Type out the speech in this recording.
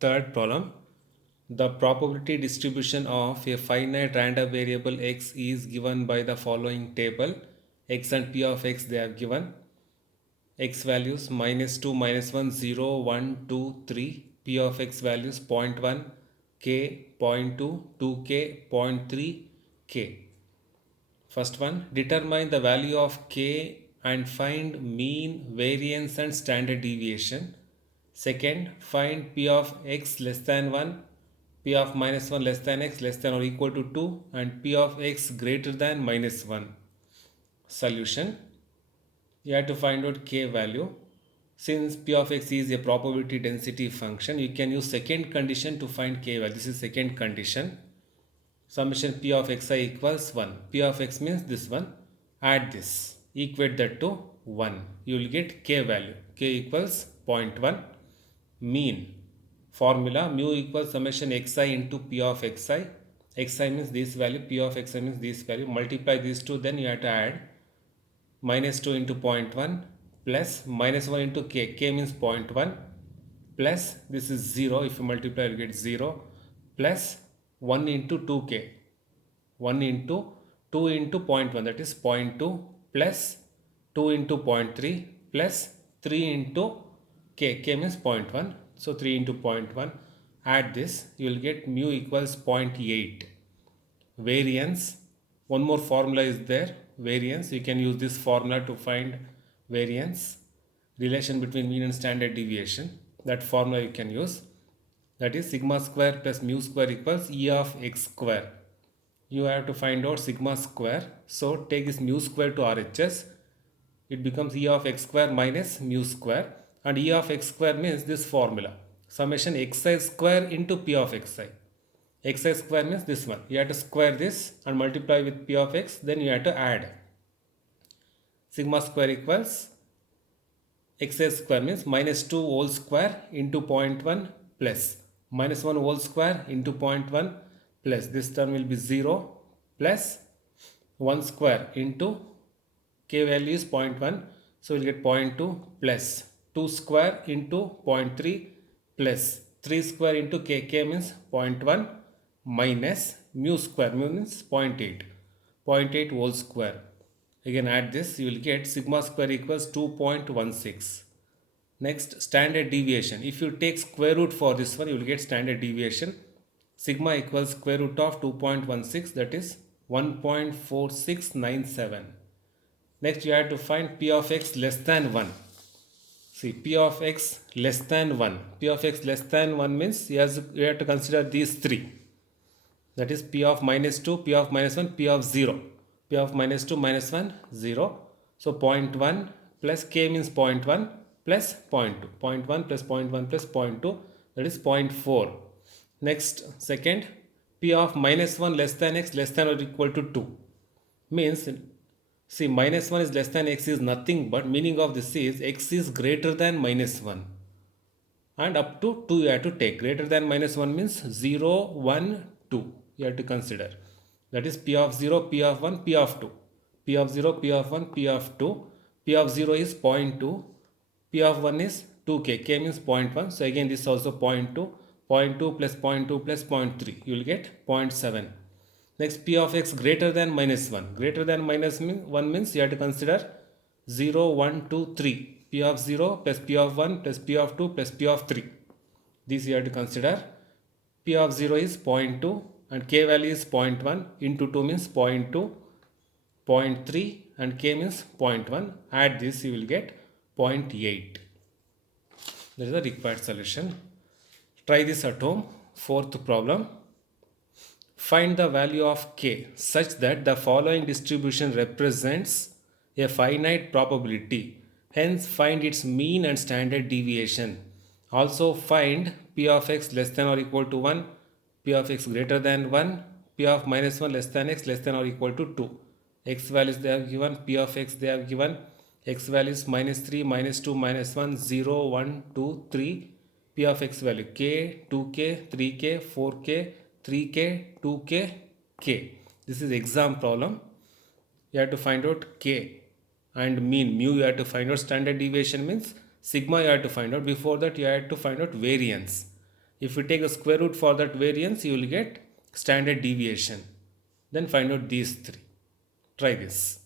Third problem, the probability distribution of a finite random variable x is given by the following table. X and p of x they have given. X values -2, -1, 0, 1, 2, 3. P of x values 0 0.1, k 0.2, 2k 0.3, k. First one, determine the value of k and find mean, variance and standard deviation. Second, find p of x less than 1, p of -1 less than x less than or equal to 2 and p of x greater than -1. Solution, you have to find out k value. Since p of x is a probability density function, you can use second condition to find k value. This is second condition. Summation p of xi equals 1. P of x means this one. Add this. Equate that to 1. You will get k value. K equals 0.1. Mean. Formula mu equals summation xi into p of xi. Xi means this value. P of xi means this value. Multiply these two. Then you have to add -2 into 0.1 plus -1 into k. K means 0.1 plus this is 0. If you multiply, you get 0 plus 1 into 2k. 1 into 2 into 0.1, that is 0.2 plus 2 into 0.3 plus 3 into k. K means 0.1. So 3 into 0.1. Add this. You will get mu equals 0.8. Variance. One more formula is there. Variance. You can use this formula to find variance. Relation between mean and standard deviation. That formula you can use. That is sigma square plus mu square equals E of x square. You have to find out sigma square. So take this mu square to RHS. It becomes E of x square minus mu square. And E of x square means this formula. Summation xi square into p of xi. Xi square means this one. You have to square this and multiply with p of x. Then you have to add. Sigma square equals xi square means -2 whole square into 0.1 plus -1 whole square into 0.1 plus this term will be 0 plus 1 square into k value is 0.1, so we'll get 0.2 plus 2 square into 0.3 plus 3 square into k. K means 0.1 minus mu square, mu means 0.8, 0.8 whole square. Again add this, you will get sigma square equals 2.16. Next, standard deviation. If you take square root for this one, you will get standard deviation. Sigma equals square root of 2.16, that is 1.4697. Next, you have to find p of x less than 1. See, p of x less than 1. P of x less than 1 means you have to consider these three. That is p of -2, p of -1, p of 0. P of -2, -1, 0. So 0.1 plus k means 0.1 plus 0.2. 0.1 plus 0.1 plus 0.2, that is 0.4. Next, second, p of -1 less than x less than or equal to 2. Means, see, -1 is less than x is nothing but meaning of this is x is greater than -1. And up to 2 you have to take. Greater than -1 means 0, 1, 2. You have to consider. That is p of 0, p of 1, p of 2. P of 0, p of 1, p of 2. P of 0 is 0.2. P of 1 is 2k. K means 0.1. So again this is also 0.2. 0.2 plus 0.2 plus 0.3. You will get 0.7. Next, p of x greater than -1. Greater than -1 means you have to consider 0, 1, 2, 3. P of 0 plus p of 1 plus p of 2 plus p of 3. This you have to consider. P of 0 is 0.2 and k value is 0.1 into 2 means 0.2, 0.3 and k means 0.1. Add this, you will get 0.8. That is the required solution. Try this at home. Fourth problem. Find the value of k such that the following distribution represents a finite probability. Hence, find its mean and standard deviation. Also, find p of x less than or equal to 1, p of x greater than 1, p of -1 less than x less than or equal to 2. X values they have given, p of x they have given. X values -3, -2, -1, 0, 1, 2, 3. P of x value k, 2k, 3k, 4k, 3k, 2k, k. This is exam problem. You have to find out k and mean. Mu you have to find out. Standard deviation means sigma you have to find out. Before that you have to find out variance. If you take the square root for that variance, you will get standard deviation. Then find out these three. Try this.